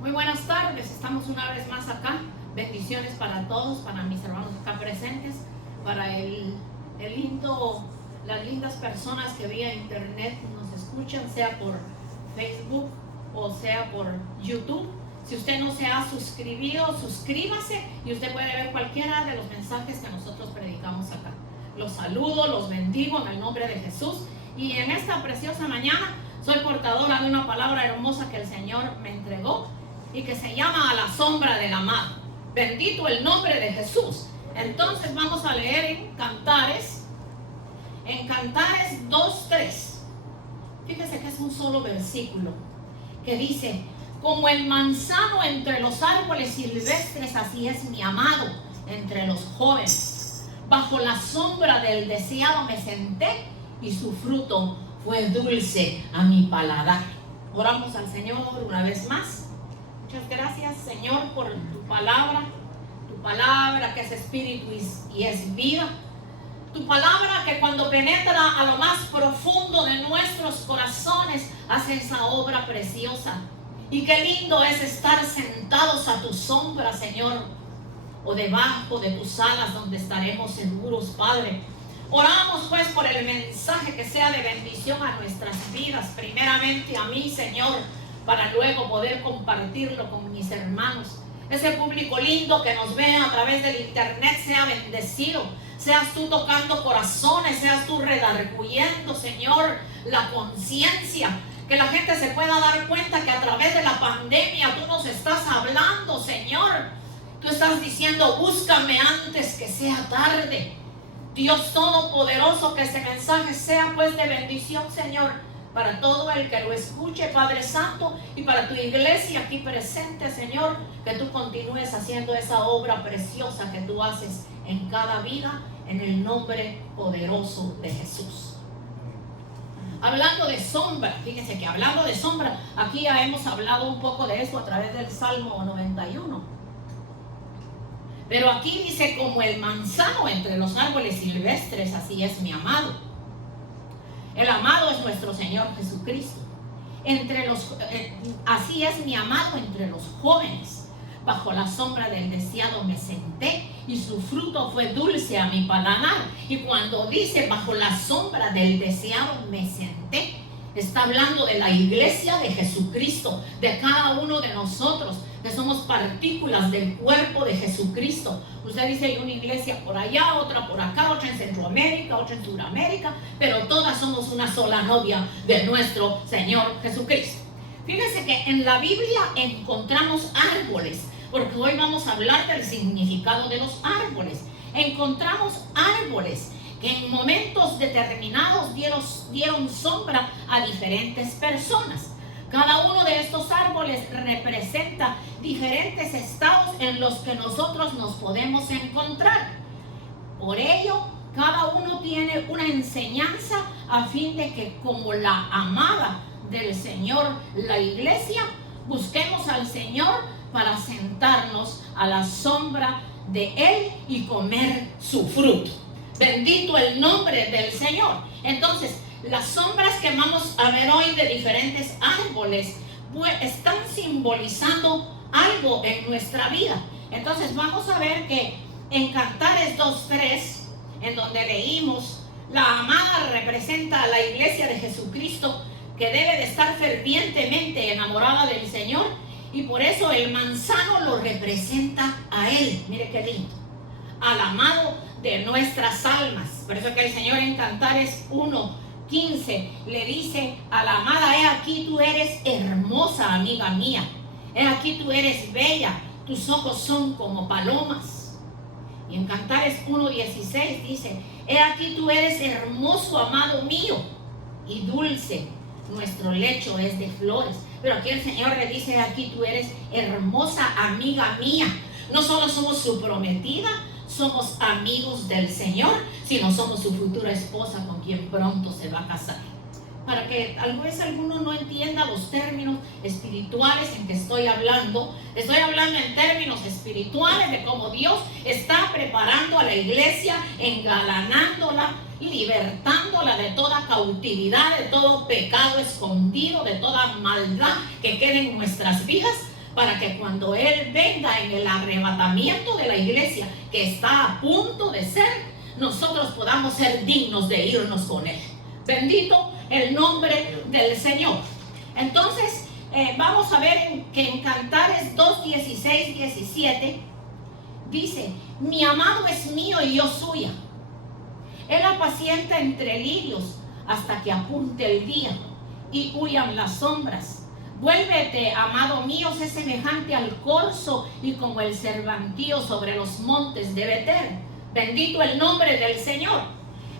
Muy buenas tardes, estamos una vez más acá. Bendiciones para todos, para mis hermanos acá presentes, para las lindas personas que vía internet nos escuchan, sea por Facebook o sea por YouTube. Si usted no se ha suscribido, suscríbase y usted puede ver cualquiera de los mensajes que nosotros predicamos acá. Los saludo, los bendigo en el nombre de Jesús. Y en esta preciosa mañana soy portadora de una palabra hermosa que el Señor me entregó y que se llama a la sombra del amado. Bendito el nombre de Jesús. Entonces vamos a leer en Cantares 2:3. Fíjese que es un solo versículo que dice: como el manzano entre los árboles silvestres, así es mi amado entre los jóvenes. Bajo la sombra del deseado me senté y su fruto fue dulce a mi paladar. Oramos al Señor una vez más. Muchas gracias, Señor, por tu palabra que es espíritu y es vida. Tu palabra que cuando penetra a lo más profundo de nuestros corazones hace esa obra preciosa. Y qué lindo es estar sentados a tu sombra, Señor, o debajo de tus alas donde estaremos seguros, Padre. Oramos pues por el mensaje que sea de bendición a nuestras vidas, primeramente a mí, Señor, para luego poder compartirlo con mis hermanos. Ese público lindo que nos ve a través del internet sea bendecido. Seas tú tocando corazones, seas tú redarguyendo, Señor, la conciencia. Que la gente se pueda dar cuenta que a través de la pandemia tú nos estás hablando, Señor. Tú estás diciendo: búscame antes que sea tarde. Dios Todopoderoso, que ese mensaje sea pues de bendición, Señor, para todo el que lo escuche, Padre Santo, y para tu iglesia aquí presente, Señor, que tú continúes haciendo esa obra preciosa que tú haces en cada vida, en el nombre poderoso de Jesús. Hablando de sombra, fíjense que hablando de sombra, aquí ya hemos hablado un poco de eso a través del Salmo 91. Pero aquí dice: como el manzano entre los árboles silvestres, así es mi amado. El amado es nuestro Señor Jesucristo. Así es mi amado entre los jóvenes. Bajo la sombra del deseado me senté y su fruto fue dulce a mi paladar. Y cuando dice bajo la sombra del deseado me senté, está hablando de la iglesia de Jesucristo, de cada uno de nosotros, que somos partículas del cuerpo de Jesucristo. Usted dice: hay una iglesia por allá, otra por acá, otra en Centroamérica, otra en Sudamérica, pero todas somos una sola novia de nuestro Señor Jesucristo. Fíjense que en la Biblia encontramos árboles, porque hoy vamos a hablar del significado de los árboles. Encontramos árboles que en momentos determinados dieron sombra a diferentes personas. Cada uno de estos árboles representa diferentes estados en los que nosotros nos podemos encontrar. Por ello, cada uno tiene una enseñanza a fin de que, como la amada del Señor, la iglesia, busquemos al Señor para sentarnos a la sombra de Él y comer su fruto. Bendito el nombre del Señor. Entonces, las sombras que vamos a ver hoy de diferentes árboles pues, están simbolizando algo en nuestra vida. Entonces vamos a ver que en Cantares 2:3, en donde leímos: la amada representa a la iglesia de Jesucristo, que debe de estar fervientemente enamorada del Señor, y por eso el manzano lo representa a Él. Mire qué lindo, al amado de nuestras almas. Por eso que el Señor en Cantares 1:15 le dice a la amada: he aquí tú eres hermosa, amiga mía, he aquí tú eres bella, tus ojos son como palomas. Y en Cantares 1:16 dice: he aquí tú eres hermoso, amado mío, y dulce, nuestro lecho es de flores. Pero aquí el Señor le dice: aquí tú eres hermosa, amiga mía. No solo somos su prometida, somos amigos del Señor, sino somos su futura esposa con quien pronto se va a casar. Para que tal vez alguno no entienda los términos espirituales en que estoy hablando en términos espirituales de cómo Dios está preparando a la iglesia, engalanándola libertándola de toda cautividad, de todo pecado escondido, de toda maldad que quede en nuestras vidas, para que cuando Él venga en el arrebatamiento de la iglesia, que está a punto de ser, nosotros podamos ser dignos de irnos con Él. Bendito el nombre del Señor. Entonces, vamos a ver que en Cantares 2, 16, 17, dice: mi amado es mío y yo suya. Él apacienta entre lirios hasta que apunte el día y huyan las sombras. Vuélvete, amado mío, sé semejante al corzo y como el cervantío sobre los montes de Betel. Bendito el nombre del Señor.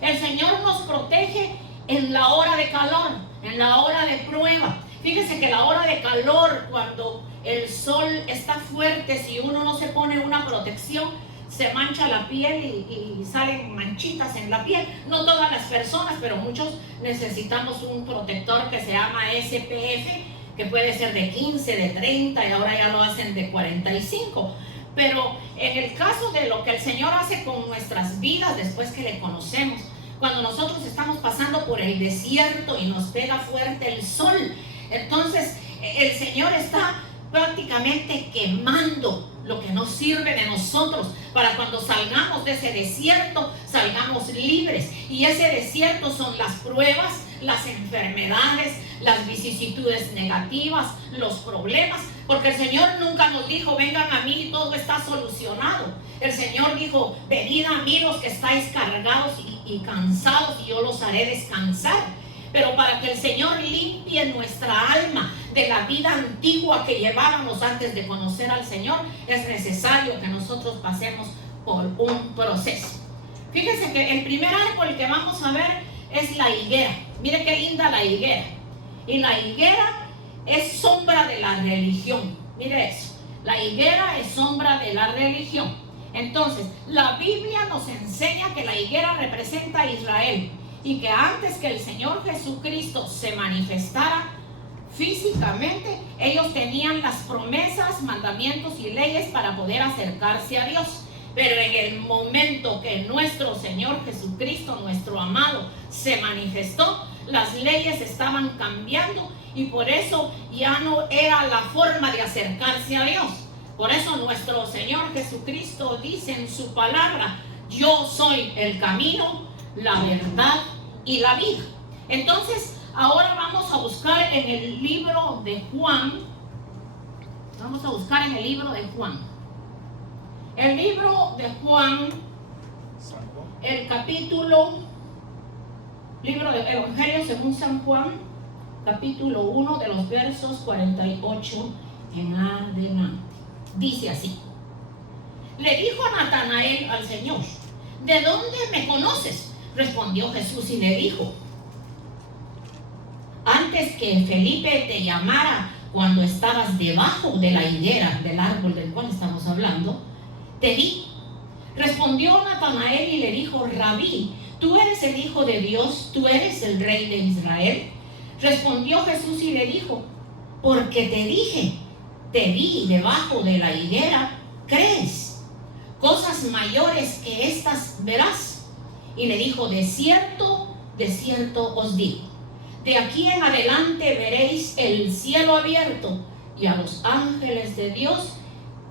El Señor nos protege en la hora de calor, en la hora de prueba. Fíjese que la hora de calor, cuando el sol está fuerte, si uno no se pone una protección, se mancha la piel y salen manchitas en la piel. No todas las personas, pero muchos necesitamos un protector que se llama SPF, que puede ser de 15, de 30 y ahora ya lo hacen de 45. Pero en el caso de lo que el Señor hace con nuestras vidas después que le conocemos, cuando nosotros estamos pasando por el desierto y nos pega fuerte el sol, entonces el Señor está prácticamente quemando lo que nos sirve de nosotros, para cuando salgamos de ese desierto, salgamos libres. Y ese desierto son las pruebas, las enfermedades, las vicisitudes negativas, los problemas, porque el Señor nunca nos dijo: vengan a mí y todo está solucionado. El Señor dijo: venid a mí los que estáis cargados y cansados, y yo los haré descansar. Pero para que el Señor limpie nuestra alma de la vida antigua que llevábamos antes de conocer al Señor, es necesario que nosotros pasemos por un proceso. Fíjense que el primer árbol que vamos a ver es la higuera. Mire qué linda la higuera. Y la higuera es sombra de la religión. Mire eso. La higuera es sombra de la religión. Entonces, la Biblia nos enseña que la higuera representa a Israel, y que antes que el Señor Jesucristo se manifestara físicamente, ellos tenían las promesas, mandamientos y leyes para poder acercarse a Dios. Pero en el momento que nuestro Señor Jesucristo, nuestro amado, se manifestó, las leyes estaban cambiando, y por eso ya no era la forma de acercarse a Dios. Por eso nuestro Señor Jesucristo dice en su palabra: yo soy el camino, la verdad y la vida. Entonces, ahora vamos a buscar en el libro de Juan. Vamos a buscar en el libro de Juan. El libro de Juan, el capítulo, libro del Evangelio según San Juan, capítulo 1, de los versos 48 en adelante. Dice así: le dijo a Natanael al Señor: ¿de dónde me conoces? Respondió Jesús y le dijo: antes que Felipe te llamara, cuando estabas debajo de la higuera, del árbol del cual estamos hablando, te vi. Respondió Natanael y le dijo: Rabí, ¿tú eres el Hijo de Dios? ¿Tú eres el Rey de Israel? Respondió Jesús y le dijo: porque te dije, te vi debajo de la higuera, ¿crees? Cosas mayores que estas verás. Y le dijo: de cierto os digo, de aquí en adelante veréis el cielo abierto y a los ángeles de Dios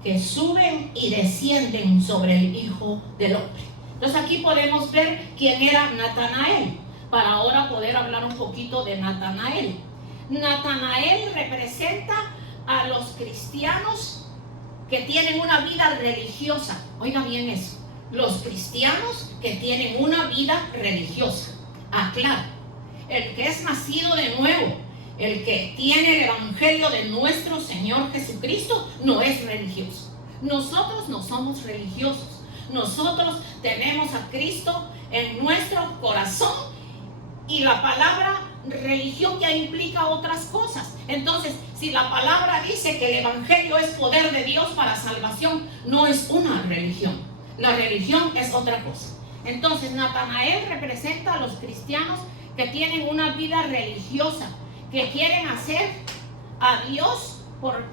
que suben y descienden sobre el Hijo del Hombre. Entonces aquí podemos ver quién era Natanael, para ahora poder hablar un poquito de Natanael. Natanael representa a los cristianos que tienen una vida religiosa. Oiga bien eso. Los cristianos que tienen una vida religiosa. Aclaro, el que es nacido de nuevo, el que tiene el evangelio de nuestro Señor Jesucristo, no es religioso. Nosotros no somos religiosos. Nosotros tenemos a Cristo en nuestro corazón, y la palabra religión ya implica otras cosas. Entonces, si la palabra dice que el evangelio es poder de Dios para salvación, no es una religión. La religión es otra cosa. Entonces, Natanael representa a los cristianos que tienen una vida religiosa, que quieren hacer a Dios,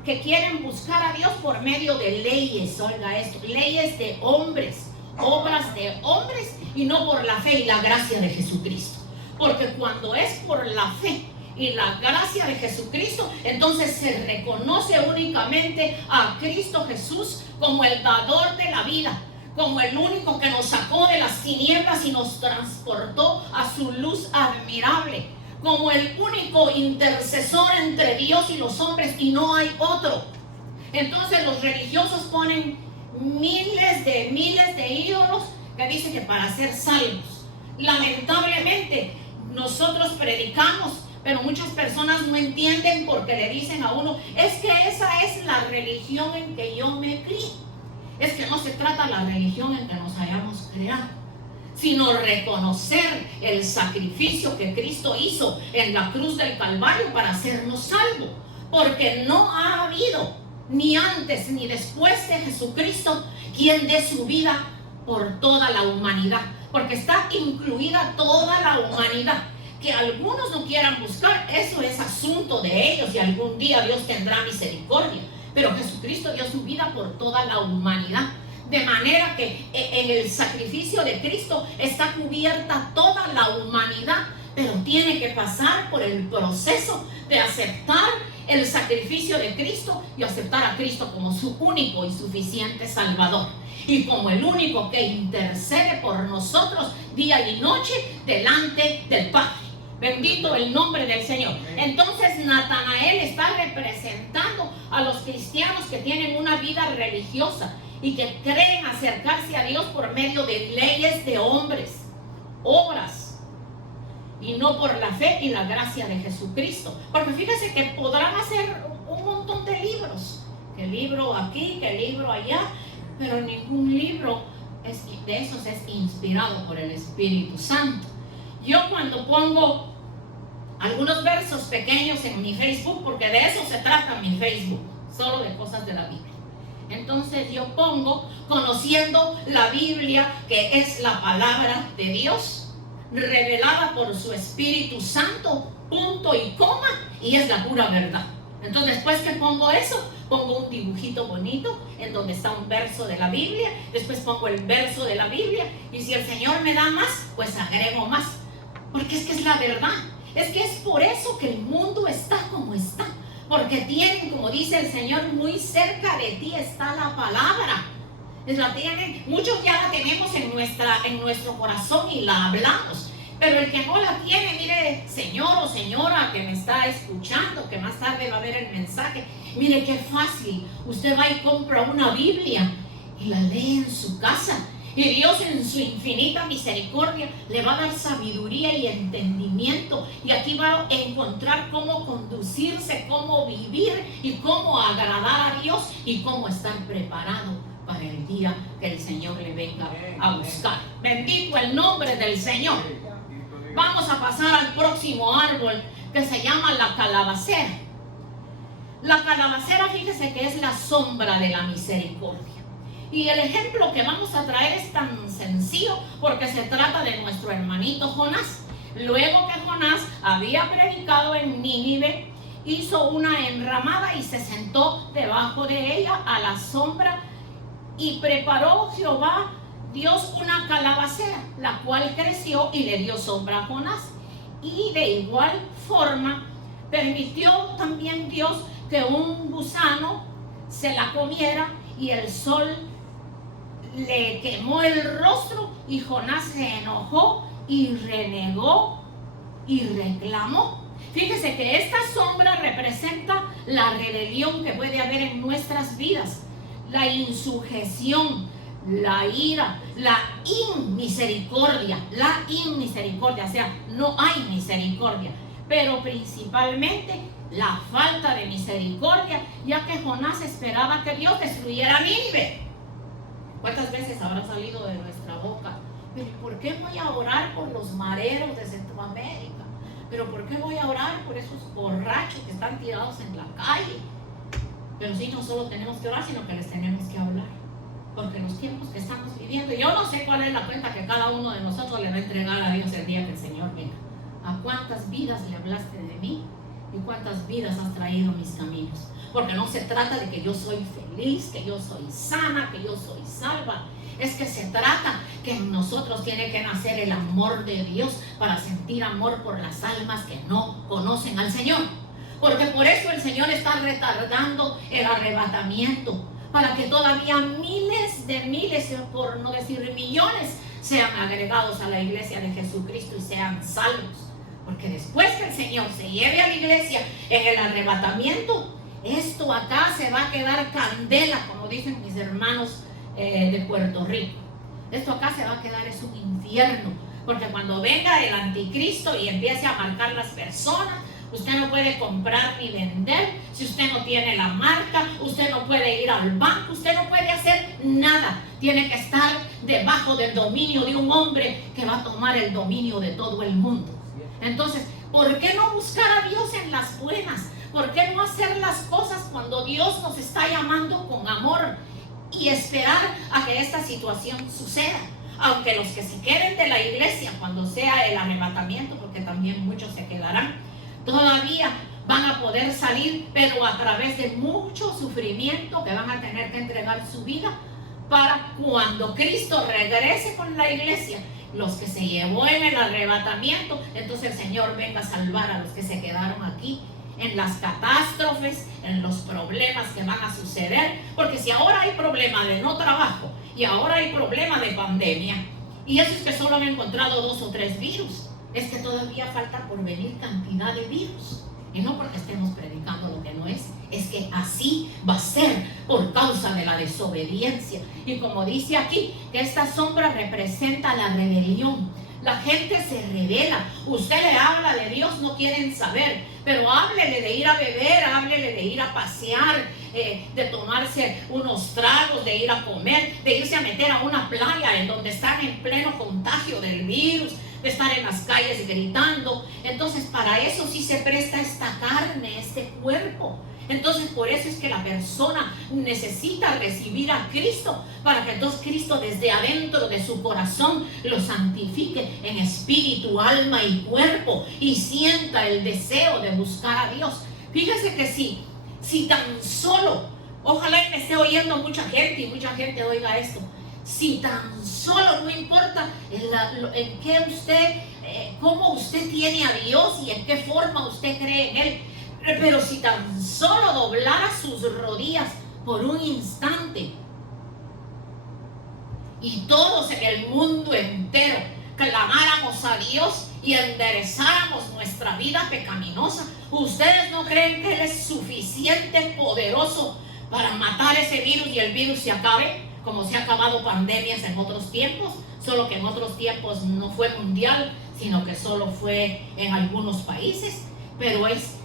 que quieren buscar a Dios por medio de leyes. Oiga esto: leyes de hombres obras de hombres y no por la fe y la gracia de Jesucristo. Porque cuando es por la fe y la gracia de Jesucristo, entonces se reconoce únicamente a Cristo Jesús como el dador de la vida, como el único que nos sacó de las tinieblas y nos transportó a su luz admirable, como el único intercesor entre Dios y los hombres, y no hay otro. Entonces los religiosos ponen miles de ídolos que dicen que para ser salvos. Lamentablemente nosotros predicamos, pero muchas personas no entienden porque le dicen a uno: es que esa es la religión en que yo me crié. Es que no se trata de la religión en que nos hayamos creado, sino reconocer el sacrificio que Cristo hizo en la cruz del Calvario para hacernos salvos. Porque no ha habido, ni antes ni después de Jesucristo, quien dé su vida por toda la humanidad. Porque está incluida toda la humanidad. Que algunos no quieran buscar, eso es asunto de ellos, y algún día Dios tendrá misericordia. Pero Jesucristo dio su vida por toda la humanidad. De manera que en el sacrificio de Cristo está cubierta toda la humanidad, pero tiene que pasar por el proceso de aceptar el sacrificio de Cristo y aceptar a Cristo como su único y suficiente Salvador, y como el único que intercede por nosotros día y noche delante del Padre. Bendito el nombre del Señor. Entonces Natanael está representando a los cristianos que tienen una vida religiosa y que creen acercarse a Dios por medio de leyes de hombres, obras, y no por la fe y la gracia de Jesucristo. Porque fíjense que podrán hacer un montón de libros, que libro aquí, que libro allá, pero ningún libro de esos es inspirado por el Espíritu Santo. Yo cuando pongo algunos versos pequeños en mi Facebook, porque de eso se trata mi Facebook, solo de cosas de la Biblia. Entonces yo pongo: conociendo la Biblia, que es la palabra de Dios, revelada por su Espíritu Santo, punto y coma, y es la pura verdad. Entonces después que pongo eso, pongo un dibujito bonito en donde está un verso de la Biblia, después pongo el verso de la Biblia, y si el Señor me da más, pues agrego más, porque es que es la verdad. Es que es por eso que el mundo está como está, porque tienen, como dice el Señor, muy cerca de ti está la palabra. La tienen, muchos ya la tenemos en nuestro corazón y la hablamos, pero el que no la tiene, mire, señor o señora que me está escuchando, que más tarde va a ver el mensaje, mire qué fácil, usted va y compra una Biblia y la lee en su casa, y Dios en su infinita misericordia le va a dar sabiduría y entendimiento, y aquí va a encontrar cómo conducirse, cómo vivir y cómo agradar a Dios y cómo estar preparado para el día que el Señor le venga a buscar. Bendito el nombre del Señor. Vamos a pasar al próximo árbol, que se llama la calabacera. La calabacera, fíjese que es la sombra de la misericordia. Y el ejemplo que vamos a traer es tan sencillo porque se trata de nuestro hermanito Jonás. Luego que Jonás había predicado en Nínive, hizo una enramada y se sentó debajo de ella a la sombra, y preparó Jehová Dios una calabacera, la cual creció y le dio sombra a Jonás. Y de igual forma permitió también Dios que un gusano se la comiera, y el sol le quemó el rostro, y Jonás se enojó y renegó y reclamó. Fíjese que esta sombra representa la rebelión que puede haber en nuestras vidas, la insujeción, la ira, la inmisericordia, o sea, no hay misericordia, pero principalmente la falta de misericordia, ya que Jonás esperaba que Dios destruyera Nínive. ¿Cuántas veces habrá salido de nuestra boca: pero ¿por qué voy a orar por los mareros de Centroamérica? ¿Pero por qué voy a orar por esos borrachos que están tirados en la calle? Pero sí, no solo tenemos que orar, sino que les tenemos que hablar, porque los tiempos que estamos viviendo, yo no sé cuál es la cuenta que cada uno de nosotros le va a entregar a Dios el día que el Señor venga. ¿A cuántas vidas le hablaste de mí? ¿Y cuántas vidas has traído a mis caminos? Porque no se trata de que yo soy feliz, que yo soy sana, que yo soy salva. Es que se trata que en nosotros tiene que nacer el amor de Dios para sentir amor por las almas que no conocen al Señor. Porque por eso el Señor está retardando el arrebatamiento, para que todavía miles, por no decir millones, sean agregados a la iglesia de Jesucristo y sean salvos. Porque después que el Señor se lleve a la iglesia en el arrebatamiento, esto acá se va a quedar candela, como dicen mis hermanos de Puerto Rico. Esto acá se va a quedar, es un infierno. Porque cuando venga el anticristo y empiece a marcar las personas, usted no puede comprar ni vender. Si usted no tiene la marca, usted no puede ir al banco, usted no puede hacer nada. Tiene que estar debajo del dominio de un hombre que va a tomar el dominio de todo el mundo. Entonces, ¿por qué no buscar a Dios en las buenas? ¿Por qué no hacer las cosas cuando Dios nos está llamando con amor y esperar a que esta situación suceda? Aunque los que se queden de la iglesia cuando sea el arrebatamiento, porque también muchos se quedarán, todavía van a poder salir, pero a través de mucho sufrimiento, que van a tener que entregar su vida para cuando Cristo regrese con la iglesia, los que se llevó en el arrebatamiento, entonces el Señor venga a salvar a los que se quedaron aquí en las catástrofes, en los problemas que van a suceder. Porque si ahora hay problema de no trabajo y ahora hay problema de pandemia, y eso es que solo han encontrado 2 o 3 virus, es que todavía falta por venir cantidad de virus. Y no porque estemos predicando lo que no es que así va a ser por causa de la desobediencia. Y como dice aquí, que esta sombra representa la rebelión. La gente se revela. Usted le habla de Dios, no quieren saber, pero háblele de ir a beber, háblele de ir a pasear, de tomarse unos tragos, de ir a comer, de irse a meter a una playa en donde están en pleno contagio del virus, de estar en las calles gritando. Entonces para eso sí se presta esta carne, este cuerpo. Entonces por eso es que la persona necesita recibir a Cristo, para que entonces Cristo desde adentro de su corazón lo santifique en espíritu, alma y cuerpo, y sienta el deseo de buscar a Dios. Fíjese que si tan solo, ojalá y me esté oyendo mucha gente y mucha gente oiga esto, si tan solo, no importa en qué usted, cómo usted tiene a Dios y en qué forma usted cree en Él, pero si tan solo doblara sus rodillas por un instante y todos en el mundo entero clamáramos a Dios y enderezáramos nuestra vida pecaminosa, ¿ustedes no creen que Él es suficiente, poderoso para matar ese virus y el virus se acabe? Como se ha acabado pandemias en otros tiempos, solo que en otros tiempos no fue mundial, sino que solo fue en algunos países. Pero es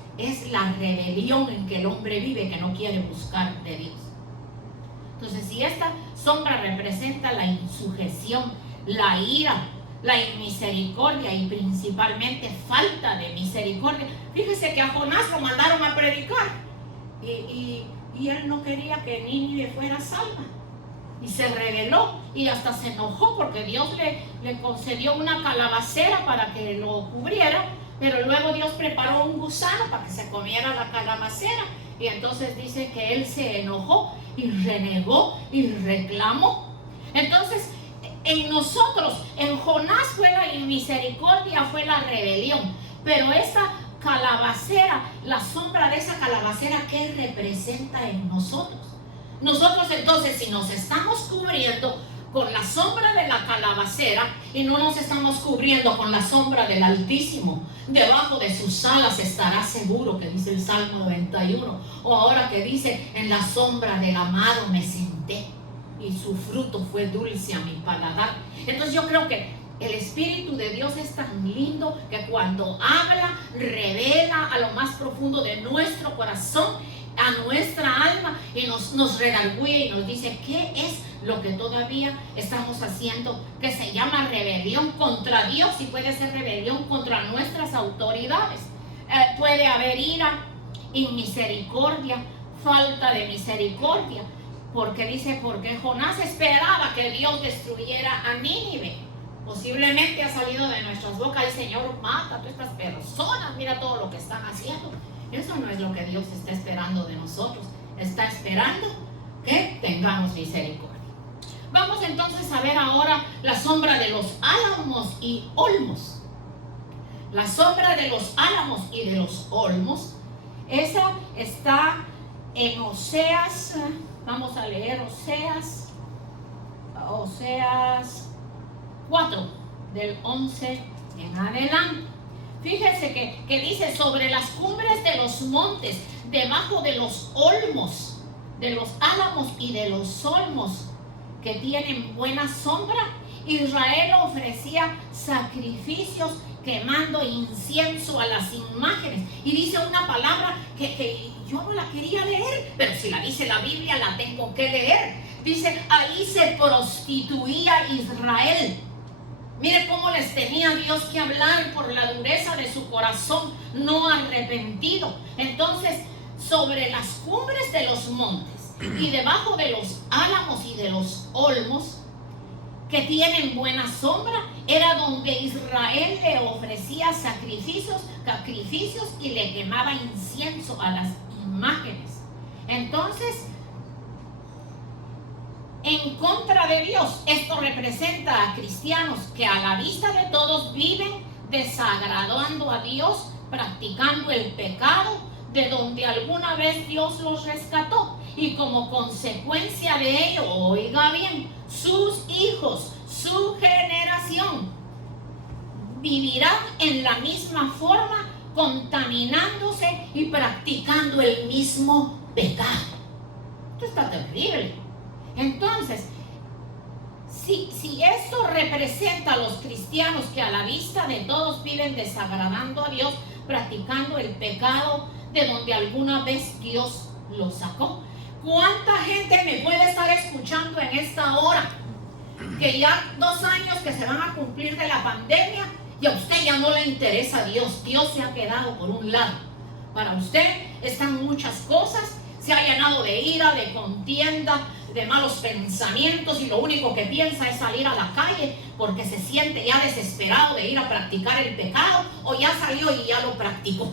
la rebelión en que el hombre vive, que no quiere buscar de Dios. Entonces, si esta sombra representa la insujeción, la ira, la inmisericordia y principalmente falta de misericordia, fíjese que a Jonás lo mandaron a predicar y él no quería que Nínive fuera salva. Y se rebeló y hasta se enojó porque Dios le concedió una calabacera para que lo cubriera, pero luego Dios preparó un gusano para que se comiera la calabacera. Y entonces dice que él se enojó y renegó y reclamó. Entonces, en nosotros, en Jonás fue la inmisericordia, fue la rebelión. Pero esa calabacera, la sombra de esa calabacera, ¿qué representa en nosotros? Nosotros entonces, si nos estamos cubriendo con la sombra de la calabacera y no nos estamos cubriendo con la sombra del Altísimo, debajo de sus alas estará seguro, que dice el Salmo 91, o ahora que dice, en la sombra del amado me senté y su fruto fue dulce a mi paladar. Entonces yo creo que el Espíritu de Dios es tan lindo que cuando habla, revela a lo más profundo de nuestro corazón, a nuestra alma, y nos redarguye y nos dice qué es lo que todavía estamos haciendo, que se llama rebelión contra Dios, y puede ser rebelión contra nuestras autoridades. Puede haber ira, inmisericordia, falta de misericordia, porque dice, porque Jonás esperaba que Dios destruyera a Nínive. Posiblemente ha salido de nuestras bocas, el Señor, mata a todas estas personas, mira todo lo que están haciendo. Eso no es lo que Dios está esperando de nosotros. Está esperando que tengamos misericordia. Vamos entonces a ver ahora la sombra de los álamos y olmos. La sombra de los álamos y de los olmos, esa está en Oseas. Vamos a leer Oseas 4, del 11 en adelante. Fíjense que dice: sobre las cumbres de los montes, debajo de los olmos, de los álamos y de los olmos, que tienen buena sombra, Israel ofrecía sacrificios quemando incienso a las imágenes. Y dice una palabra que yo no la quería leer, pero si la dice la Biblia la tengo que leer. Dice: ahí se prostituía Israel. Mire cómo les tenía Dios que hablar por la dureza de su corazón no arrepentido. Entonces, sobre las cumbres de los montes y debajo de los álamos y de los olmos, que tienen buena sombra, era donde Israel le ofrecía sacrificios y le quemaba incienso a las imágenes. Entonces, en contra de Dios, esto representa a cristianos que a la vista de todos viven desagradando a Dios, practicando el pecado de donde alguna vez Dios los rescató, y como consecuencia de ello, oiga bien, sus hijos, su generación vivirán en la misma forma, contaminándose y practicando el mismo pecado. Esto está terrible. Entonces, si esto representa a los cristianos que a la vista de todos viven desagradando a Dios, practicando el pecado de donde alguna vez Dios los sacó, ¿cuánta gente me puede estar escuchando en esta hora? Que ya 2 años que se van a cumplir de la pandemia y a usted ya no le interesa a Dios. Dios se ha quedado por un lado. Para usted están muchas cosas, se ha llenado de ira, de contienda, de malos pensamientos, y lo único que piensa es salir a la calle porque se siente ya desesperado de ir a practicar el pecado, o ya salió y ya lo practicó.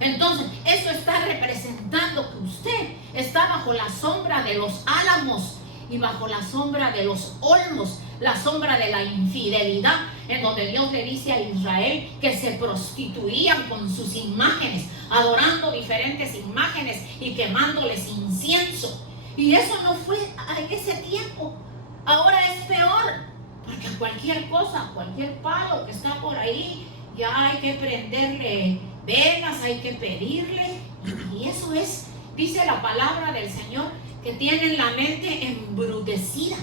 Entonces, eso está representando que usted está bajo la sombra de los álamos y bajo la sombra de los olmos, la sombra de la infidelidad, en donde Dios le dice a Israel que se prostituían con sus imágenes, adorando diferentes imágenes y quemándoles incienso. Y eso no fue en ese tiempo. Ahora es peor, porque a cualquier cosa, cualquier palo que está por ahí, ya hay que prenderle velas, hay que pedirle. Y eso es, dice la palabra del Señor, que tienen la mente embrutecida.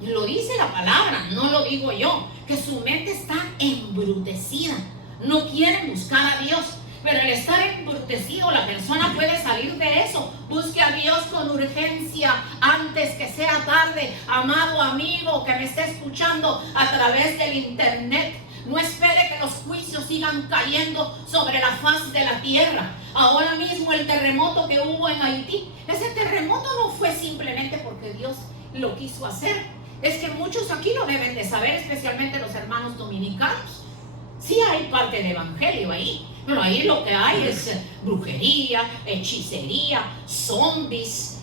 Y lo dice la palabra, no lo digo yo, que su mente está embrutecida. No quieren buscar a Dios. Pero al estar embrutecido, la persona puede salir de eso. Busque a Dios con urgencia antes que sea tarde. Amado amigo que me está escuchando a través del internet, no espere que los juicios sigan cayendo sobre la faz de la tierra. Ahora mismo el terremoto que hubo en Haití, ese terremoto no fue simplemente porque Dios lo quiso hacer. Es que muchos aquí lo deben de saber, especialmente los hermanos dominicanos. Sí hay parte de evangelio ahí, pero ahí lo que hay es brujería, hechicería, zombies,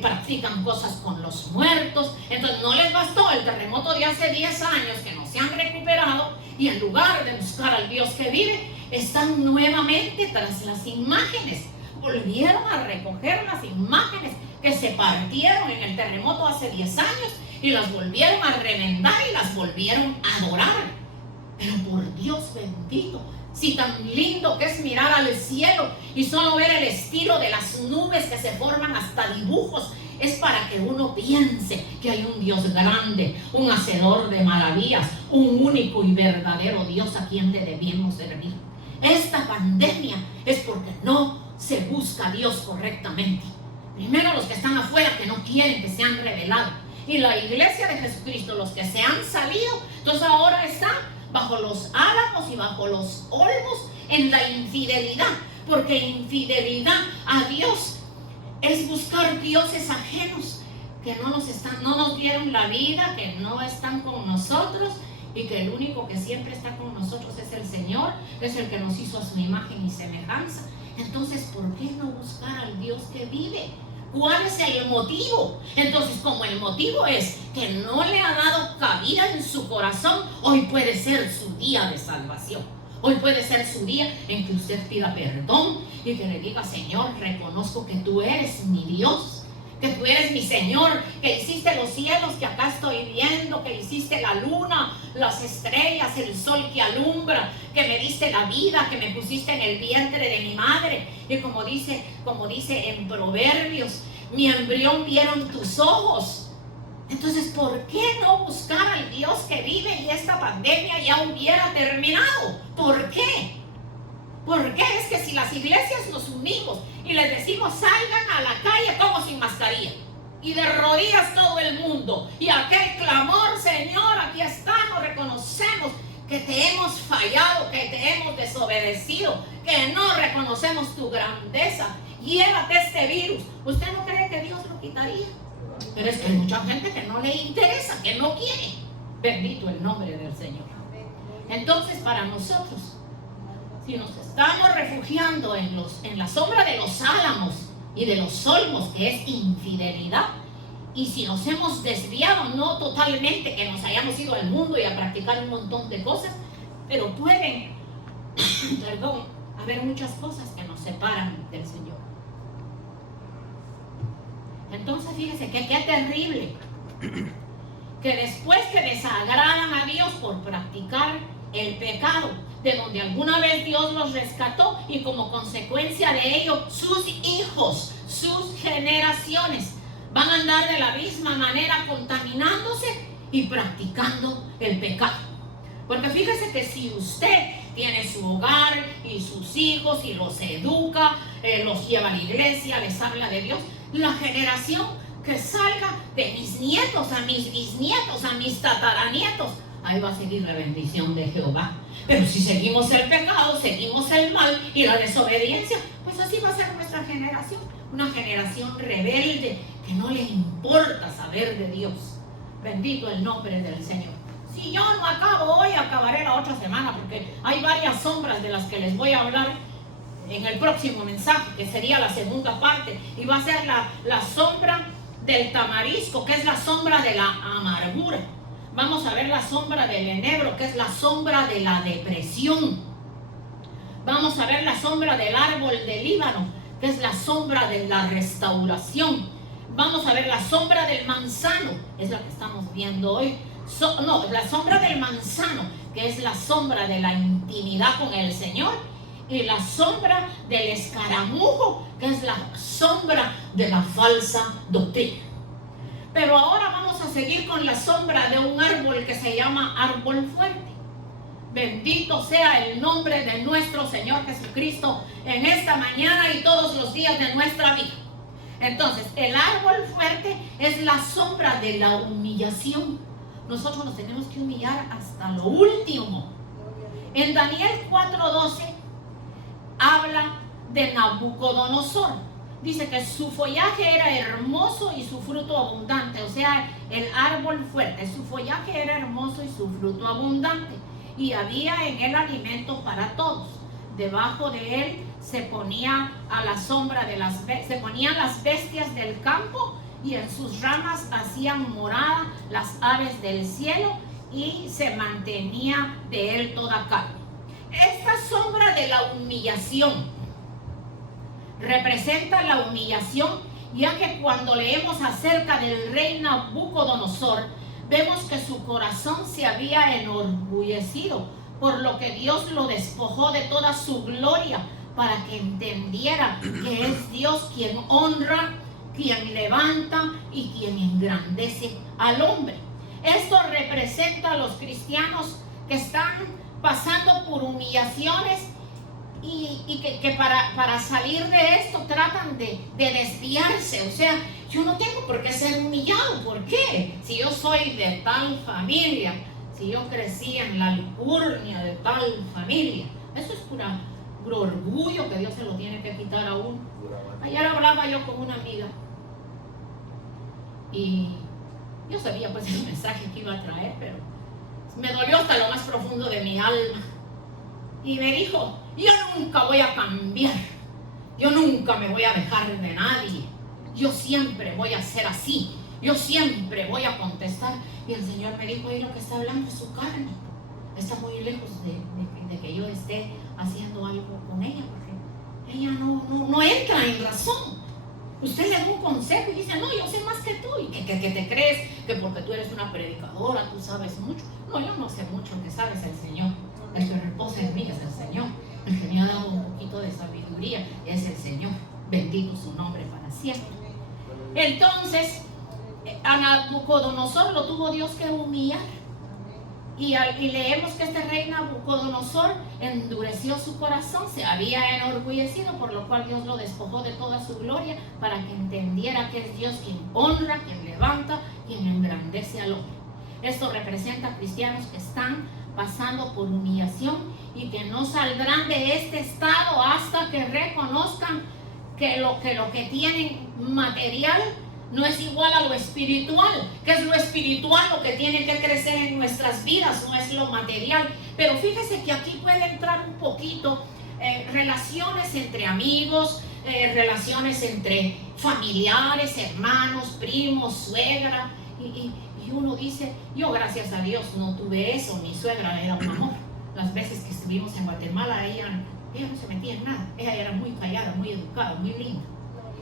practican cosas con los muertos. Entonces no les bastó el terremoto de hace 10 años que no se han recuperado, y en lugar de buscar al Dios que vive, están nuevamente tras las imágenes. Volvieron a recoger las imágenes que se partieron en el terremoto hace 10 años y las volvieron a remendar y las volvieron a adorar. Pero por Dios bendito, si tan lindo que es mirar al cielo y solo ver el estilo de las nubes que se forman hasta dibujos, es para que uno piense que hay un Dios grande, un hacedor de maravillas, un único y verdadero Dios a quien le debemos servir. Esta pandemia es porque no se busca a Dios correctamente. Primero los que están afuera, que no quieren, que se han revelado, y la iglesia de Jesucristo, los que se han salido, entonces ahora están bajo los álamos y bajo los olmos en la infidelidad, porque infidelidad a Dios es buscar dioses ajenos que no nos dieron la vida, que no están con nosotros, y que el único que siempre está con nosotros es el Señor, es el que nos hizo a su imagen y semejanza. Entonces, ¿por qué no buscar al Dios que vive? ¿Cuál es el motivo? Entonces, como el motivo es que no le ha dado cabida en su corazón, hoy puede ser su día de salvación. Hoy puede ser su día en que usted pida perdón y que le diga: Señor, reconozco que tú eres mi Dios, que tú eres mi Señor, que hiciste los cielos que acá estoy viendo, que hiciste la luna, las estrellas, el sol que alumbra, que me diste la vida, que me pusiste en el vientre de mi madre. Y como dice en Proverbios, mi embrión vieron tus ojos. Entonces, ¿por qué no buscar al Dios que vive y esta pandemia ya hubiera terminado? ¿Por qué? Porque es que si las iglesias nos unimos y les decimos salgan a la calle como sin mascarilla y de rodillas todo el mundo y aquel clamor: Señor, aquí estamos, reconocemos que te hemos fallado, que te hemos desobedecido, que no reconocemos tu grandeza, llévate este virus. ¿Usted no cree que Dios lo quitaría? Pero es que hay mucha gente que no le interesa, que no quiere. Bendito el nombre del Señor. Entonces, para nosotros, si nos estamos refugiando en la sombra de los álamos y de los olmos, que es infidelidad, y si nos hemos desviado, no totalmente que nos hayamos ido al mundo y a practicar un montón de cosas, pero pueden, haber muchas cosas que nos separan del Señor. Entonces, fíjese que qué terrible que después que desagradan a Dios por practicar el pecado, de donde alguna vez Dios los rescató, y como consecuencia de ello sus hijos, sus generaciones van a andar de la misma manera contaminándose y practicando el pecado. Porque fíjese que si usted tiene su hogar y sus hijos y los educa, los lleva a la iglesia, les habla de Dios, la generación que salga de mis nietos a mis bisnietos, a mis tataranietos, ahí va a seguir la bendición de Jehová. Pero si seguimos el pecado, seguimos el mal y la desobediencia, pues así va a ser nuestra generación. Una generación rebelde que no le importa saber de Dios. Bendito el nombre del Señor. Si yo no acabo hoy, acabaré la otra semana, porque hay varias sombras de las que les voy a hablar en el próximo mensaje, que sería la segunda parte, y va a ser la sombra del tamarisco, que es la sombra de la amargura. Vamos a ver la sombra del enebro, que es la sombra de la depresión. Vamos a ver la sombra del árbol del Líbano, que es la sombra de la restauración. Vamos a ver la sombra del manzano, es la que estamos viendo hoy. La sombra del manzano, que es la sombra de la intimidad con el Señor. Y la sombra del escaramujo, que es la sombra de la falsa doctrina. Pero ahora vamos a seguir con la sombra de un árbol que se llama árbol fuerte. Bendito sea el nombre de nuestro Señor Jesucristo en esta mañana y todos los días de nuestra vida. Entonces, el árbol fuerte es la sombra de la humillación. Nosotros nos tenemos que humillar hasta lo último. En Daniel 4:12 habla de Nabucodonosor. Dice que su follaje era hermoso y su fruto abundante. O sea, el árbol fuerte, su follaje era hermoso y su fruto abundante. Y había en él alimento para todos. Debajo de él se ponía a la sombra se ponían las bestias del campo, y en sus ramas hacían morada las aves del cielo, y se mantenía de él toda carne. Esta sombra de la humillación representa la humillación, ya que cuando leemos acerca del rey Nabucodonosor, vemos que su corazón se había enorgullecido, por lo que Dios lo despojó de toda su gloria, para que entendiera que es Dios quien honra, quien levanta y quien engrandece al hombre. Esto representa a los cristianos que están pasando por humillaciones y que para salir de esto tratan de desviarse. O sea, yo no tengo por qué ser humillado. ¿Por qué? Si yo soy de tal familia, si yo crecí en la alcurnia de tal familia. Eso es puro orgullo que Dios se lo tiene que quitar a uno. Ayer hablaba yo con una amiga y yo sabía pues el mensaje que iba a traer, pero me dolió hasta lo más profundo de mi alma. Y me dijo: yo nunca voy a cambiar Yo nunca me voy a dejar de nadie. Yo siempre voy a ser así. Yo siempre voy a contestar. Y el Señor me dijo, ahí lo que está hablando es su carne. Está muy lejos de que yo esté haciendo algo con ella, porque ella no entra en razón. Usted le da un consejo y dice, no, yo sé más que tú. ¿Y que te crees? Que porque tú eres una predicadora, tú sabes mucho. No, yo no sé mucho, el que sabe es el Señor. El que reposa en mí es el Señor. El que me ha dado un poquito de sabiduría es el Señor. Bendito su nombre para siempre. Entonces, a Nabucodonosor lo tuvo Dios que humillar. Y leemos que este rey Nabucodonosor endureció su corazón, se había enorgullecido, por lo cual Dios lo despojó de toda su gloria, para que entendiera que es Dios quien honra, quien levanta, quien engrandece al hombre. Esto representa a cristianos que están pasando por humillación y que no saldrán de este estado hasta que reconozcan que lo que tienen material no es igual a lo espiritual. Que es lo espiritual lo que tiene que crecer en nuestras vidas, no es lo material. Pero fíjese que aquí puede entrar un poquito relaciones entre amigos, relaciones entre familiares, hermanos, primos, suegra, y uno dice, yo gracias a Dios no tuve eso, mi suegra era un amor. Las veces que estuvimos en Guatemala, ella no se metía en nada, ella era muy callada, muy educada, muy linda.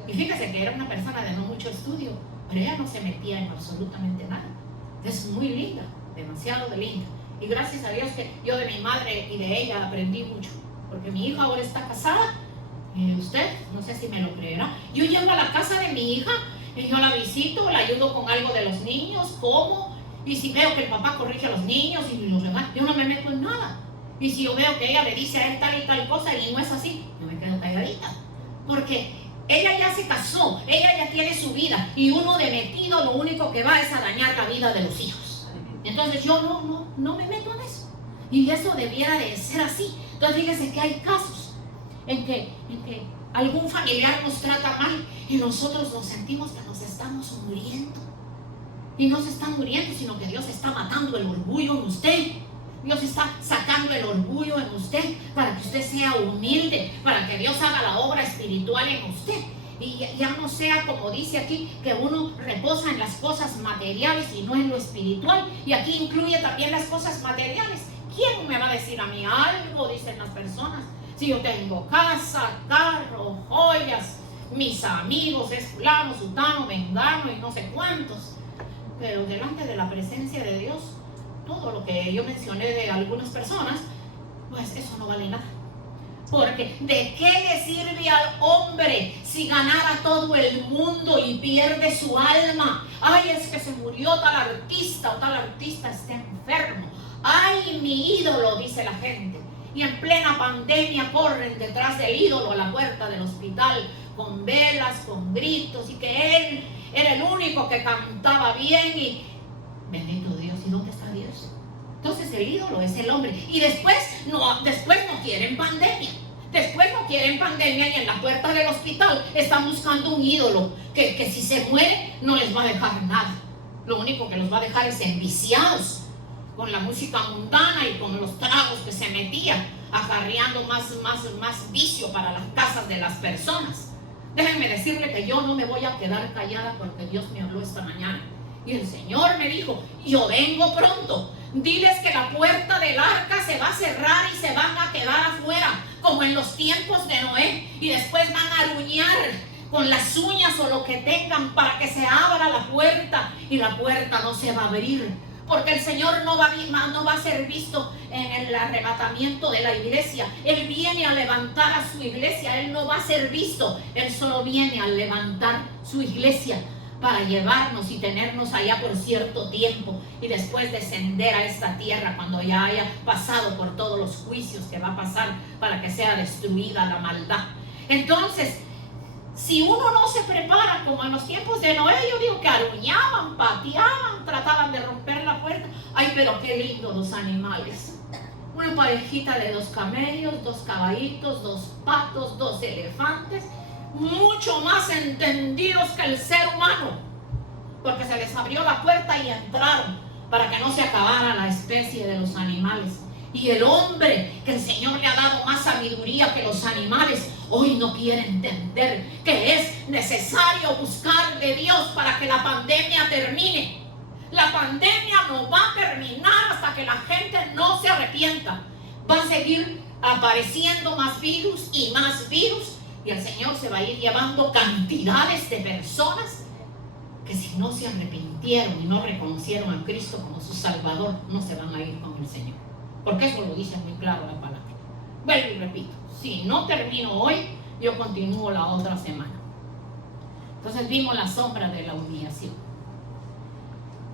Y fíjese que era una persona de no mucho estudio, pero ella no se metía en absolutamente nada. Es muy linda, demasiado de linda. Y gracias a Dios que yo de mi madre y de ella aprendí mucho. Porque mi hija ahora está casada. Usted, no sé si me lo creerá. Yo llego a la casa de mi hija, y yo la visito, la ayudo con algo de los niños, como. Y si veo que el papá corrige a los niños y los demás, yo no me meto en nada. Y si yo veo que ella le dice a él tal y tal cosa y no es así, yo me quedo calladita. Porque ella ya se casó, ella ya tiene su vida, y uno de metido lo único que va es a dañar la vida de los hijos. Entonces yo no me meto en eso. Y eso debiera de ser así. Entonces fíjense que hay casos en que algún familiar nos trata mal y nosotros nos sentimos que nos estamos muriendo. Y no se está muriendo, sino que Dios está matando el orgullo en usted. Dios está sacando el orgullo en usted para que usted sea humilde, para que Dios haga la obra espiritual en usted. Y ya no sea como dice aquí, que uno reposa en las cosas materiales y no en lo espiritual. Y aquí incluye también las cosas materiales. ¿Quién me va a decir a mí algo? Dicen las personas. Si yo tengo casa, carro, joyas, mis amigos, es fulano, sutano, mengano y no sé cuántos. Pero delante de la presencia de Dios, todo lo que yo mencioné de algunas personas, pues eso no vale nada. Porque ¿de qué le sirve al hombre si ganara todo el mundo y pierde su alma? Ay, es que se murió tal artista o tal artista está enfermo. Ay, mi ídolo, dice la gente. Y en plena pandemia corren detrás del ídolo a la puerta del hospital con velas, con gritos, y que él era el único que cantaba bien. Y bendito Dios, ¿y dónde está Dios? Entonces el ídolo es el hombre. Y después no quieren pandemia. Después no quieren pandemia y en la puerta del hospital están buscando un ídolo que si se muere no les va a dejar nada. Lo único que los va a dejar es enviciados con la música mundana y con los tragos que se metía, acarreando más vicio para las casas de las personas. Déjenme decirle que yo no me voy a quedar callada porque Dios me habló esta mañana. Y el Señor me dijo, yo vengo pronto. Diles que la puerta del arca se va a cerrar y se van a quedar afuera, como en los tiempos de Noé. Y después van a aruñar con las uñas o lo que tengan para que se abra la puerta. Y la puerta no se va a abrir. Porque el Señor no va a ser visto en el arrebatamiento de la iglesia. Él viene a levantar a su iglesia. Él no va a ser visto. Él solo viene a levantar su iglesia para llevarnos y tenernos allá por cierto tiempo. Y después descender a esta tierra cuando ya haya pasado por todos los juicios que va a pasar para que sea destruida la maldad. Entonces, si uno no se prepara como en los tiempos de Noé, yo digo que aruñaban, pateaban, trataban de romper la puerta. Ay, pero qué lindo los animales. Una parejita de 2 camellos, 2 caballitos, 2 patos, 2 elefantes, mucho más entendidos que el ser humano, porque se les abrió la puerta y entraron para que no se acabara la especie de los animales. Y el hombre, que el Señor le ha dado más sabiduría que los animales, hoy no quiere entender que es necesario buscar de Dios para que la pandemia termine. La pandemia no va a terminar hasta que la gente no se arrepienta. Va a seguir apareciendo más virus y más virus, y el Señor se va a ir llevando cantidades de personas que si no se arrepintieron y no reconocieron a Cristo como su Salvador, no se van a ir con el Señor. Porque eso lo dice muy claro la palabra. Vuelvo y repito, si no termino hoy, yo continúo la otra semana. Entonces vimos la sombra de la humillación.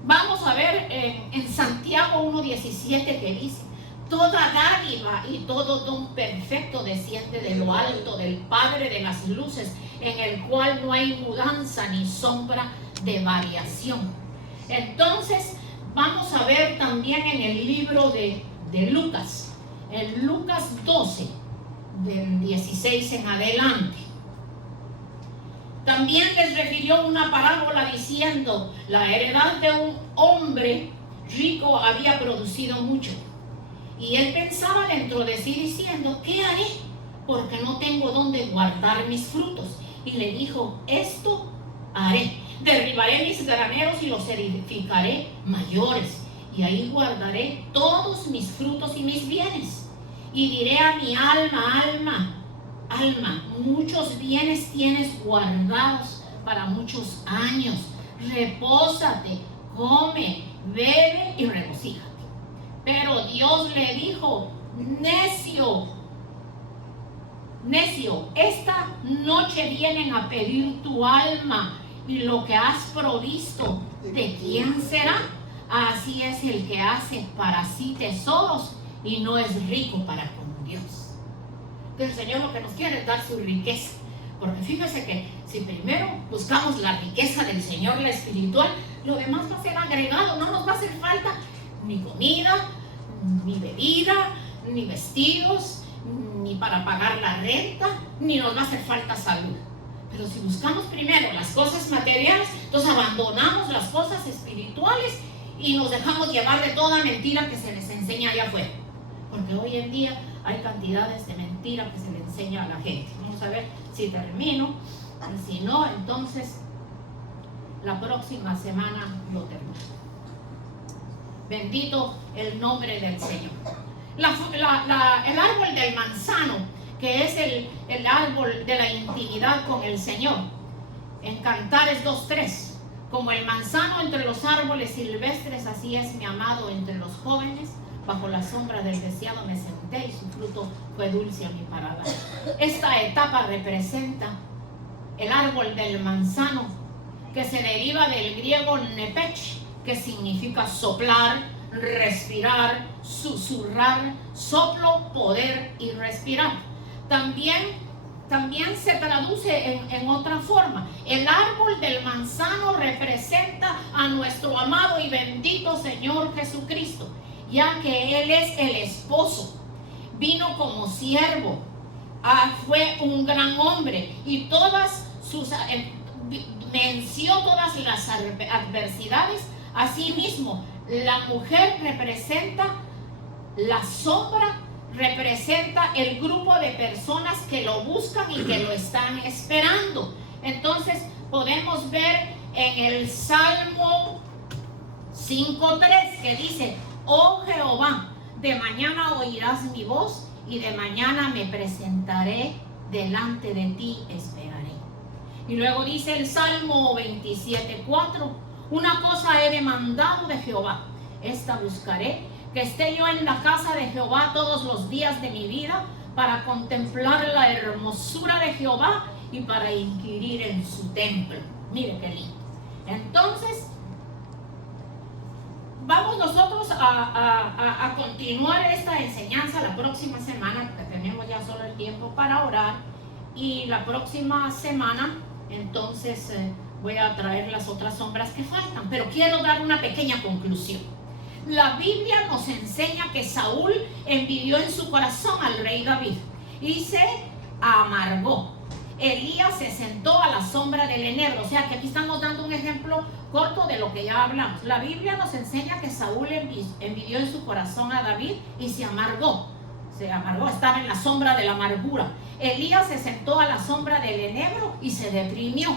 Vamos a ver en Santiago 1:17 que dice: toda dádiva y todo don perfecto desciende de lo alto del Padre de las luces, en el cual no hay mudanza ni sombra de variación. Entonces vamos a ver también en el libro de Lucas, en Lucas 12, del 16 en adelante. También les refirió una parábola diciendo: la heredad de un hombre rico había producido mucho. Y él pensaba dentro de sí diciendo: ¿qué haré? Porque no tengo donde guardar mis frutos. Y le dijo: esto haré. Derribaré mis graneros y los edificaré mayores. Y ahí guardaré todos mis frutos y mis bienes. Y diré a mi alma: alma, muchos bienes tienes guardados para muchos años. Repósate, come, bebe y regocíjate. Pero Dios le dijo: necio, esta noche vienen a pedir tu alma, y lo que has provisto, ¿de quién será? Así es el que hace para sí tesoros y no es rico para con Dios. Entonces el Señor lo que nos quiere es dar su riqueza. Porque fíjese que si primero buscamos la riqueza del Señor, la espiritual, lo demás va a ser agregado. No nos va a hacer falta ni comida, ni bebida, ni vestidos, ni para pagar la renta, ni nos va a hacer falta salud. Pero si buscamos primero las cosas materiales, entonces abandonamos las cosas espirituales y nos dejamos llevar de toda mentira que se les enseña allá afuera. Porque hoy en día hay cantidades de mentiras que se le enseña a la gente. Vamos a ver si termino. Y si no, entonces la próxima semana lo termino. Bendito el nombre del Señor. El árbol del manzano, que es el árbol de la intimidad con el Señor. En Cantares 2:3. Como el manzano entre los árboles silvestres, así es mi amado entre los jóvenes. Bajo la sombra del deseado me senté y su fruto fue dulce a mi paladar. Esta etapa representa el árbol del manzano, que se deriva del griego nepech, que significa soplar, respirar, susurrar, soplo, poder y respirar. También se traduce en otra forma. El árbol del manzano representa a nuestro amado y bendito Señor Jesucristo, ya que Él es el esposo. Vino como siervo, fue un gran hombre y venció todas las adversidades. Asimismo, la mujer representa la sombra, representa el grupo de personas que lo buscan y que lo están esperando. Entonces podemos ver en el Salmo 5:3 que dice: oh Jehová, de mañana oirás mi voz y de mañana me presentaré delante de ti, esperaré. Y luego dice el Salmo 27:4: una cosa he demandado de Jehová, esta buscaré, que esté yo en la casa de Jehová todos los días de mi vida, para contemplar la hermosura de Jehová y para inquirir en su templo. Mire qué lindo. Entonces, vamos nosotros a continuar esta enseñanza la próxima semana, porque tenemos ya solo el tiempo para orar. Y la próxima semana, entonces, voy a traer las otras sombras que faltan. Pero quiero dar una pequeña conclusión. La Biblia nos enseña que Saúl envidió en su corazón al rey David y se amargó. Elías se sentó a la sombra del del enebro. O sea que aquí estamos dando un ejemplo corto de lo que ya hablamos. La Biblia nos enseña que Saúl envidió en su corazón a David y se amargó, estaba en la sombra de la amargura. Elías se sentó a la sombra del enebro y se deprimió.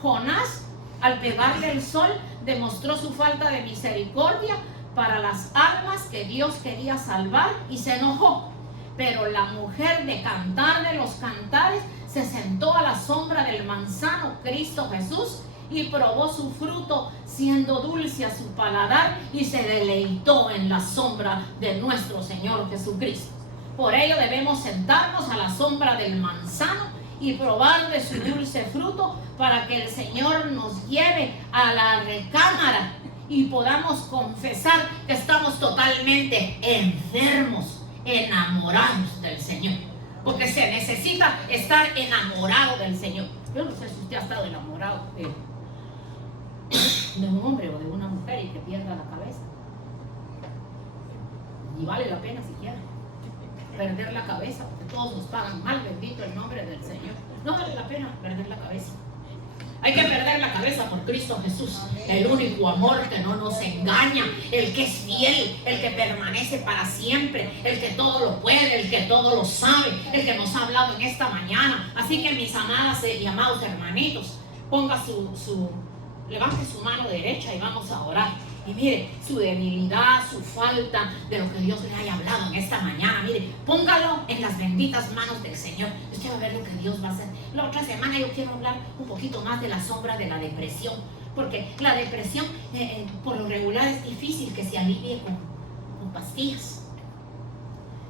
Jonás, al pegarle el sol, demostró su falta de misericordia para las almas que Dios quería salvar y se enojó. Pero la mujer de Cantar de los Cantares se sentó a la sombra del manzano, Cristo Jesús, y probó su fruto, siendo dulce a su paladar, y se deleitó en la sombra de nuestro Señor Jesucristo. Por ello debemos sentarnos a la sombra del manzano y probar de su dulce fruto, para que el Señor nos lleve a la recámara y podamos confesar que estamos totalmente enfermos, enamorados del Señor. Porque se necesita estar enamorado del Señor. Yo no sé si usted ha estado enamorado de un hombre o de una mujer y que pierda la cabeza. Ni vale la pena siquiera perder la cabeza, porque todos nos pagan mal, bendito el nombre del Señor. No vale la pena perder la cabeza. Hay que perder la cabeza por Cristo Jesús, el único amor que no nos engaña, el que es fiel, el que permanece para siempre, el que todo lo puede, el que todo lo sabe, el que nos ha hablado en esta mañana. Así que, mis amadas y amados hermanitos, levante su mano derecha y vamos a orar. Y mire, su debilidad, su falta de lo que Dios le haya hablado en esta mañana, mire, póngalo en las benditas manos del Señor. Usted va a ver lo que Dios va a hacer. La otra semana yo quiero hablar un poquito más de la sombra de la depresión, porque la depresión por lo regular es difícil que se alivie con pastillas,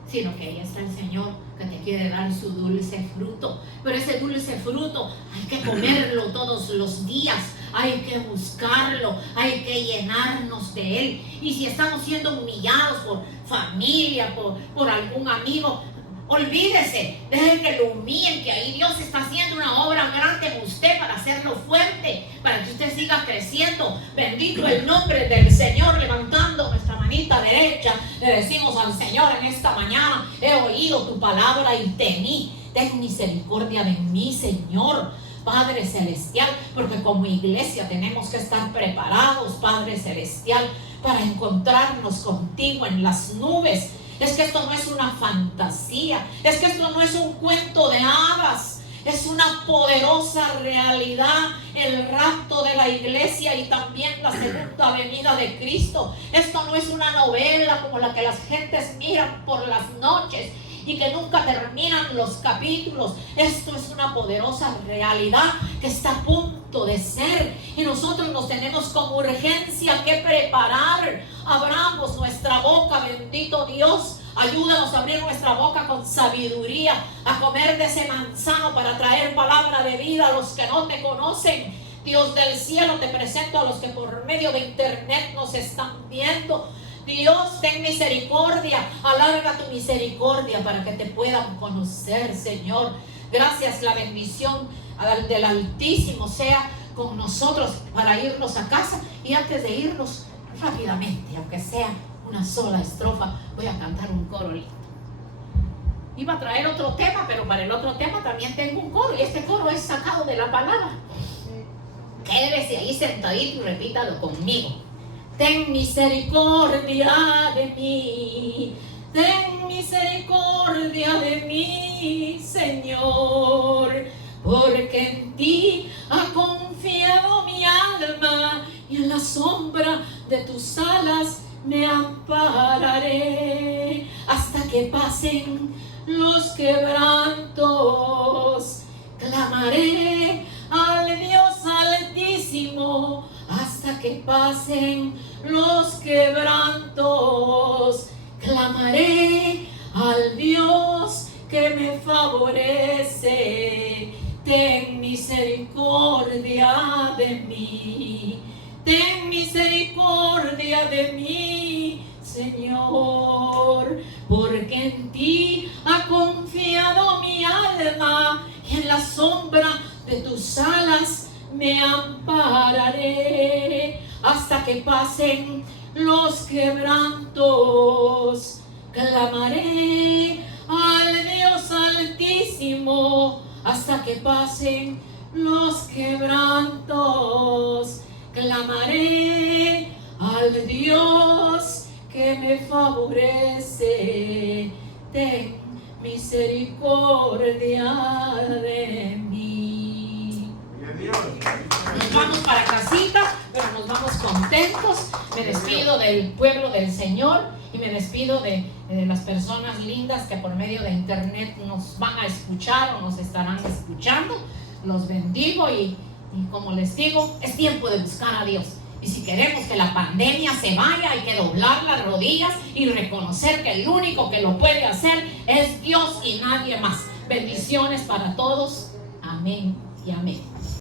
sino que ahí está el Señor que te quiere dar su dulce fruto. Pero ese dulce fruto hay que comerlo todos los días, hay que buscarlo, hay que llenarnos de él. Y si estamos siendo humillados por familia, por algún amigo, olvídese, deje que lo humillen, que ahí Dios está haciendo una obra grande en usted para hacerlo fuerte, para que usted siga creciendo. Bendito el nombre del Señor. Levantando nuestra manita derecha, le decimos al Señor en esta mañana: he oído tu palabra y ten misericordia de mí, Señor Padre Celestial, porque como iglesia tenemos que estar preparados, Padre Celestial, para encontrarnos contigo en las nubes. Es que esto no es una fantasía, es que esto no es un cuento de hadas, es una poderosa realidad, el rapto de la iglesia y también la segunda venida de Cristo. Esto no es una novela como la que las gentes miran por las noches y que nunca terminan los capítulos. Esto es una poderosa realidad que está a punto de ser, y nosotros nos tenemos con urgencia que preparar. Abramos nuestra boca, bendito Dios. Ayúdanos a abrir nuestra boca con sabiduría, a comer de ese manzano para traer palabra de vida a los que no te conocen. Dios del cielo, te presento a los que por medio de internet nos están viendo. Dios, ten misericordia, alarga tu misericordia para que te puedan conocer, Señor. Gracias, la bendición del Altísimo sea con nosotros para irnos a casa. Y antes de irnos rápidamente, aunque sea una sola estrofa, voy a cantar un coro lindo. Iba a traer otro tema, pero para el otro tema también tengo un coro, y este coro es sacado de la palabra. Quédese ahí sentadito y repítalo conmigo. Ten misericordia de mí, ten misericordia de mí, Señor, porque en ti ha confiado mi alma, y en la sombra de tus alas me ampararé hasta que pasen los quebrantos. Clamaré al Dios Altísimo hasta que pasen los quebrantos. Clamaré al Dios que me favorece. Ten misericordia de mí. Ten misericordia de mí, Señor, porque en ti ha confiado mi alma, y en la sombra de tus alas me ampararé hasta que pasen los quebrantos. Clamaré al Dios Altísimo hasta que pasen los quebrantos. ten misericordia de mí. Nos vamos para casita, pero nos vamos contentos. Me despido del pueblo del Señor y me despido de las personas lindas que por medio de internet nos van a escuchar o nos estarán escuchando. Los bendigo y como les digo, es tiempo de buscar a Dios. Y si queremos que la pandemia se vaya, hay que doblar las rodillas y reconocer que el único que lo puede hacer es Dios y nadie más. Bendiciones para todos. Amén y amén.